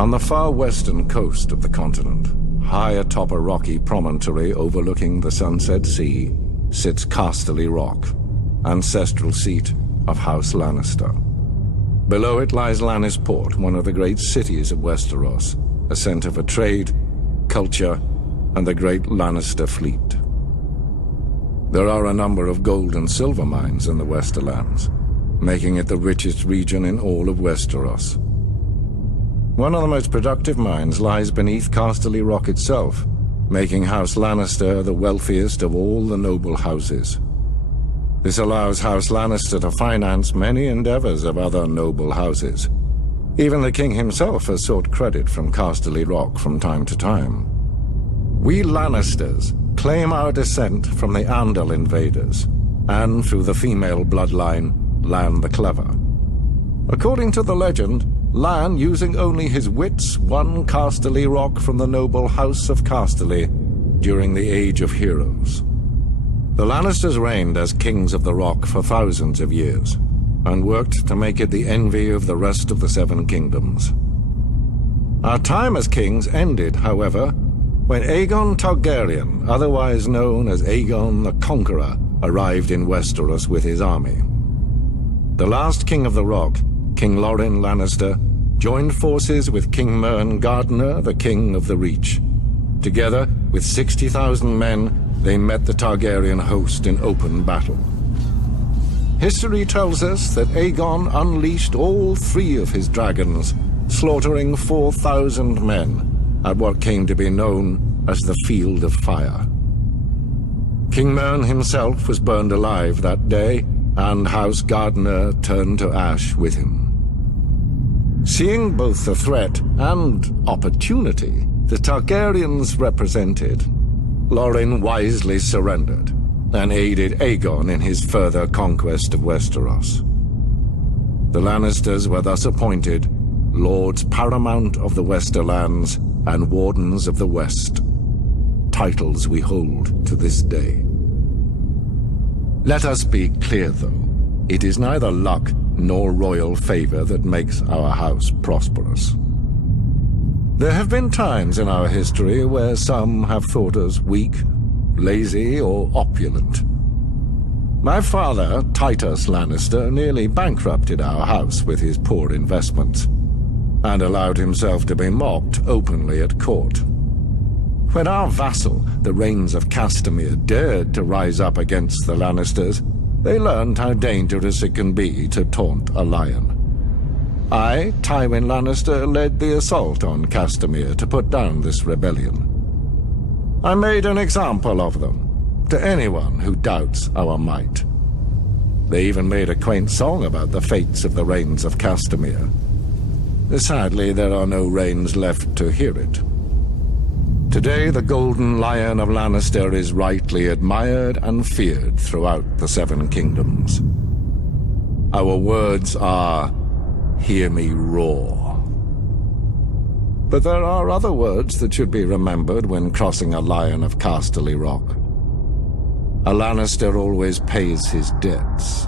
On the far western coast of the continent, high atop a rocky promontory overlooking the Sunset Sea, sits Casterly Rock, ancestral seat of House Lannister. Below it lies Lannisport, one of the great cities of Westeros, a center for trade, culture, and the great Lannister fleet. There are a number of gold and silver mines in the Westerlands, making it the richest region in all of Westeros. One of the most productive mines lies beneath Casterly Rock itself, making House Lannister the wealthiest of all the noble houses. This allows House Lannister to finance many endeavors of other noble houses. Even the king himself has sought credit from Casterly Rock from time to time. We Lannisters claim our descent from the Andal invaders, and through the female bloodline, Lann the Clever. According to the legend, Lann, using only his wits, won Casterly Rock from the noble House of Casterly during the Age of Heroes. The Lannisters reigned as kings of the Rock for thousands of years, and worked to make it the envy of the rest of the Seven Kingdoms. Our time as kings ended, however, when Aegon Targaryen, otherwise known as Aegon the Conqueror, arrived in Westeros with his army. The last king of the Rock, King Loren Lannister, joined forces with King Mern Gardener, the king of the Reach. Together, with 60,000 men, they met the Targaryen host in open battle. History tells us that Aegon unleashed all 3 of his dragons, slaughtering 4,000 men at what came to be known as the Field of Fire. King Mern himself was burned alive that day, and House Gardener turned to ash with him. Seeing both the threat and opportunity the Targaryens represented, Loren wisely surrendered and aided Aegon in his further conquest of Westeros. The Lannisters were thus appointed Lords Paramount of the Westerlands and Wardens of the West, titles we hold to this day. Let us be clear, though. It is neither luck nor royal favor that makes our house prosperous. There have been times in our history where some have thought us weak, lazy, or opulent. My father, Titus Lannister, nearly bankrupted our house with his poor investments, and allowed himself to be mocked openly at court. When our vassal, the Rains of Castamere, dared to rise up against the Lannisters, they learned how dangerous it can be to taunt a lion. I, Tywin Lannister, led the assault on Castamere to put down this rebellion. I made an example of them, to anyone who doubts our might. They even made a quaint song about the fates of the Rains of Castamere. Sadly, there are no Rains left to hear it. Today, the Golden Lion of Lannister is rightly admired and feared throughout the Seven Kingdoms. Our words are, "Hear me roar." But there are other words that should be remembered when crossing a lion of Casterly Rock. A Lannister always pays his debts.